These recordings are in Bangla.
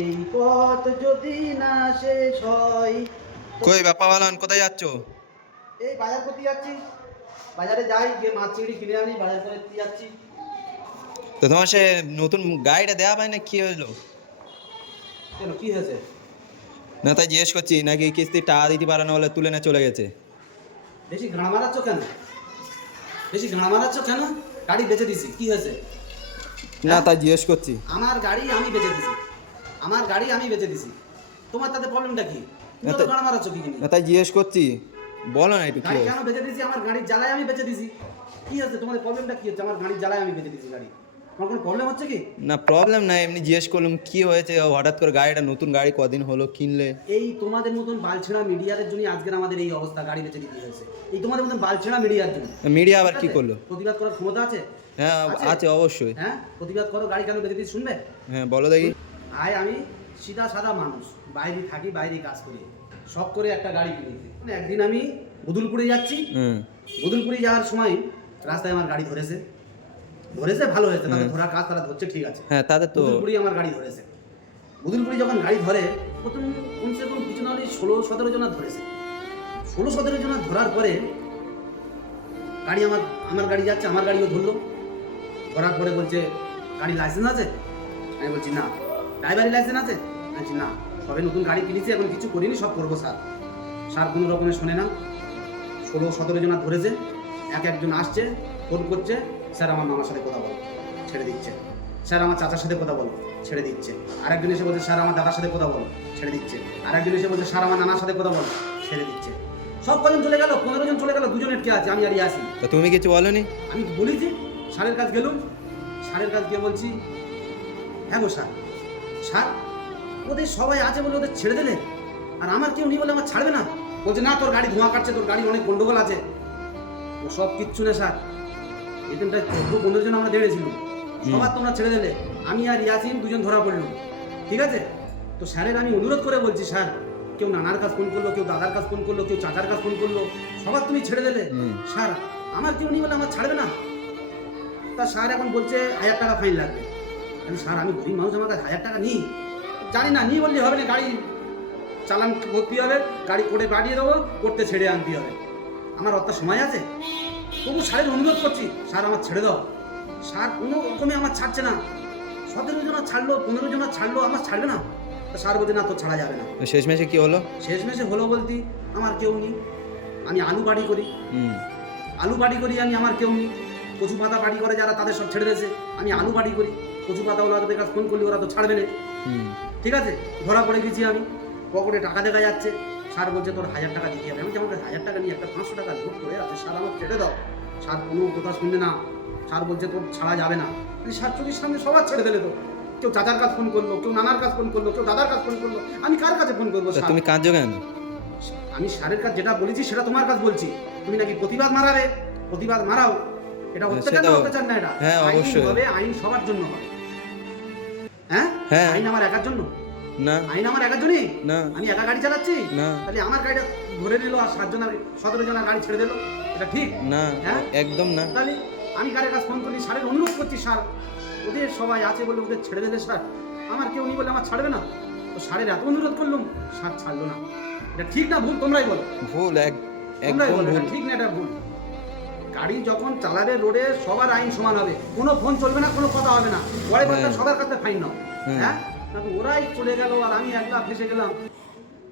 এই পথ যদি না শেষ হয় কই বাপ্পা বালন কোথায় যাচ্ছ? এই বাজার করতে যাচ্ছি। বাজারে যাই গিয়ে মাছ চিংড়ি কিনে আনি বাজার করে দিয়ে যাচ্ছি। তো তোমার সে নতুন গাড়িটা দেওয়া পায় না কি হলো? কেন কি হয়েছে? না তাই জিজ্ঞেস করছি নাকি কিস্তি টাকা দিতে পারে না বলে তুলে না চলে গেছে? বেশি গাঁড়া মারাচ্ছ কেন? বেশি গাঁড়া মারাচ্ছ কেন? গাড়ি বেচে দিছি কি হয়েছে? না তাই জিজ্ঞেস করছি। আমার গাড়ি আমি বেচে দিছি। আমার গাড়ি আমি বেচে দিছি। তোমার তাতে প্রবলেমটা কি? না তাই জিজ্ঞেস করছি। বলো না একটু গাড়ি কেন বেচে দিছি? আমার গাড়ির জ্বালায় আমি বেচে দিছি। কি হচ্ছে? তোমাদের প্রবলেমটা কি হচ্ছে? আমার গাড়ির জ্বালায় আমি বেচে দিছি গাড়ি। তোমার কোনো প্রবলেম হচ্ছে কি? না প্রবলেম না এমনি জিজ্ঞেস করলাম কি হয়েছে? হঠাৎ করে গাড়িটা নতুন গাড়ি কদিন হলো কিনলে? এই তোমাদের মতন বালছেড়া মিডিয়াদের জন্য আজকের আমাদের এই অবস্থা গাড়ি বেচে দিতে হয়েছে। এই তোমাদের মতন বালছেড়া মিডিয়ার জন্য। মিডিয়া আবার কি করল? প্রতিবাদ করার ক্ষমতা আছে? হ্যাঁ আছে? আছে অবশ্যই। হ্যাঁ? প্রতিবাদ করো গাড়ি কেন বেচে দিতে শুনবে? হ্যাঁ বলো দেখি। আয় আমি সিধা সাদা মানুষ বাইরে থাকি বাইরে কাজ করি। সব করে একটা গাড়ি কিনেছি। মানে একদিন আমি বুদুলপুরে যাচ্ছি। বুদুলপুরে যাওয়ার সময় রাস্তায় আমার গাড়ি ধরেছে। ধরেছে ভালো হয়েছে তাদের ধরা কাজ তারা ধরছে ঠিক আছে। হ্যাঁ তাদের তো বুদুলপুরি আমার গাড়ি ধরেছে। বুদুলপুরি যখন গাড়ি ধরে প্রথম কমসে কম কিছু না হলে ষোলো সতেরো জনা ধরেছে। ষোলো সতেরো জনা ধরার পরে গাড়ি আমার আমার গাড়ি যাচ্ছে আমার গাড়িও ধরলো। ধরার পরে বলছে গাড়ি লাইসেন্স আছে? আমি বলছি না। ড্রাইভারি লাইসেন্স আছে? বলছি না সবে নতুন গাড়ি কিনেছি এখন কিছু করিনি সব করব স্যার। স্যার কোনো রকমের শোনে না। ষোলো সতেরো জনা ধরেছে এক একজন আসছে ফোন করছে স্যার আমার মামার সাথে কথা বলো। ছেড়ে দিচ্ছে। স্যার আমার চাচার সাথে কথা বলো। ছেড়ে দিচ্ছে। আরেকজন এসে বলছে স্যার আমার দাদার সাথে কথা বলো। ছেড়ে দিচ্ছে। আরেকজন এসে বলছে স্যার আমার নানার সাথে কথা বলো। ছেড়ে দিচ্ছে। সব কজন চলে গেল পনেরো জন চলে গেল দুজন এটকে আছে আমি আর আসি তা তুমি কিছু বলনি? আমি বলেছি? স্যারের কাজ গেলুম। স্যারের কাজ গিয়ে বলছি হ্যাঁ গো স্যার। স্যার ওদের সবাই আছে বলে ওদের ছেড়ে দিলে। আর আমার কেউ নেই বলে আমার ছাড়বে না। বলছে না তোর গাড়ি ধোঁয়া কাটছে তোর গাড়ি অনেক গন্ডগোল আছে। ও সব কিচ্ছু না স্যার। এখানটায় চোদ্দ পনেরো জন আমরা দেড়েছিল সবার তোমরা ছেড়ে দিলে। আমি আর ইয়াসিন দুজন ধরা পড়ল ঠিক আছে? তো স্যারের আমি অনুরোধ করে বলছি স্যার কেউ নানার কাজ ফোন করল কেউ দাদার কাজ ফোন করল কেউ চাচার কাজ ফোন করল সবার তুমি ছেড়ে দিলে। স্যার আমার কেউ নেই বলে আমার ছাড়বে না। তা স্যার এখন বলছে হাজার টাকা ফাইন লাগবে। আমি স্যার আমি গরিব মানুষ আমার কাছে হাজার টাকা নিই। জানি না নিই বললে হবে না গাড়ি চালান করতে হবে গাড়ি করে পাঠিয়ে দেবো করতে ছেড়ে আনতে হবে। আমার অত সময় আছে? তবু স্যারের অনুরোধ করছি স্যার আমার ছেড়ে দাও। স্যার কোনো রকমে আমার ছাড়ছে না। সতেরো জনা ছাড়লো পনেরো জনা ছাড়লো আমার ছাড়বে না। স্যার বলছে না তো ছাড়া যাবে না। শেষ শেষমেশে কি হলো? শেষ মেশে হলো বলতে আমার কেউ নেই। আমি আলু বাড়ি করি। হুম। আলু বাড়ি করি আমি আমার কেউ নেই। কচু পাতা বাড়ি করে যারা তাদের সব ছেড়ে দিয়েছে। আমি আলু বাড়ি করি। কচু পাতা ওদের কাছে ফোন করলে ওরা তো ছাড়বে না। ঠিক আছে? ধরা পড়ে গেছি আমি। পকেটে টাকা দেখা যাচ্ছে। স্যার বলছে তোর হাজার টাকা দিতে হবে। আমি যেমন হাজার টাকা নিয়ে একটা পাঁচশো টাকা নোট করে আছে। স্যার আমার ছেড়ে দাও। স্যার কোনো কথা শুনবে না। স্যার বলছে তোর ছাড়া যাবে না। স্যার চোখের সামনে সবার ছেড়ে দিলে তো? কেউ চাচার কাজ ফোন করল কেউ নানার কাজ ফোন করল কেউ দাদার কাজ ফোন করল। আমি কার কাছে ফোন করব তুমি কাঁদছো কেন? আমি স্যারের কাজ যেটা বলেছি সেটা তোমার কাজ বলছি। তুমি নাকি প্রতিবাদ মারাবে? প্রতিবাদ মারাও। এটা অত্যাচার না অত্যাচার না এটা। হ্যাঁ, অবশ্যই। হবে আইন সবার জন্য হবে। হ্যাঁ? হ্যাঁ। আইন আমার একার জন্য। না। আইন আমার একার জন্যই? না। আমি একা গাড়ি চালাচ্ছি? না। তাহলে আমার গাড়িটা ধরে নিল আর সাতজন আর সতেরো জন আর গাড়ি ছেড়ে দিল। এটা ঠিক? না হ্যাঁ? একদম না। তাহলে আমি গাড়ির কাছে ফোন করি স্যারের অনুরোধ করছি স্যার। ওদের সবাই আছে বলে ওদের ছেড়ে দিলে স্যার। আমার কেউ নেই বলে আমার ছাড়বে না। তো স্যারের এত অনুরোধ করলাম স্যার ছাড়লো না। এটা ঠিক না ভুল? তোমরাই বলো। ভুল এক একদম ভুল। ঠিক না এটা ভুল। গাড়ি যখন চালাবে রোডে সবার আইন সমান হবে। কোনো ফোন চলবে না কোনো কথা হবে না। পরে কথা হ্যাঁ। সবার কাছে ফাইন নাও। হ্যাঁ? ওরাই চলে গেল আর আমি একলা ফেসে গেলাম।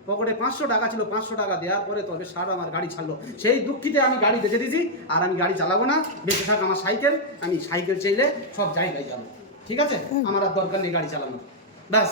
পকেটে পাঁচশো টাকা ছিল পাঁচশো টাকা দেওয়ার পরে তবে সার আমার গাড়ি ছাড়লো। সেই দুঃখিতে আমি গাড়ি বেঁচে দিয়েছি আর আমি গাড়ি চালাবো না। বেঁচে থাক আমার সাইকেল আমি সাইকেল চাইলে সব জায়গায় যাব। ঠিক আছে? আমার আর দরকার নেই গাড়ি চালানো ব্যাস।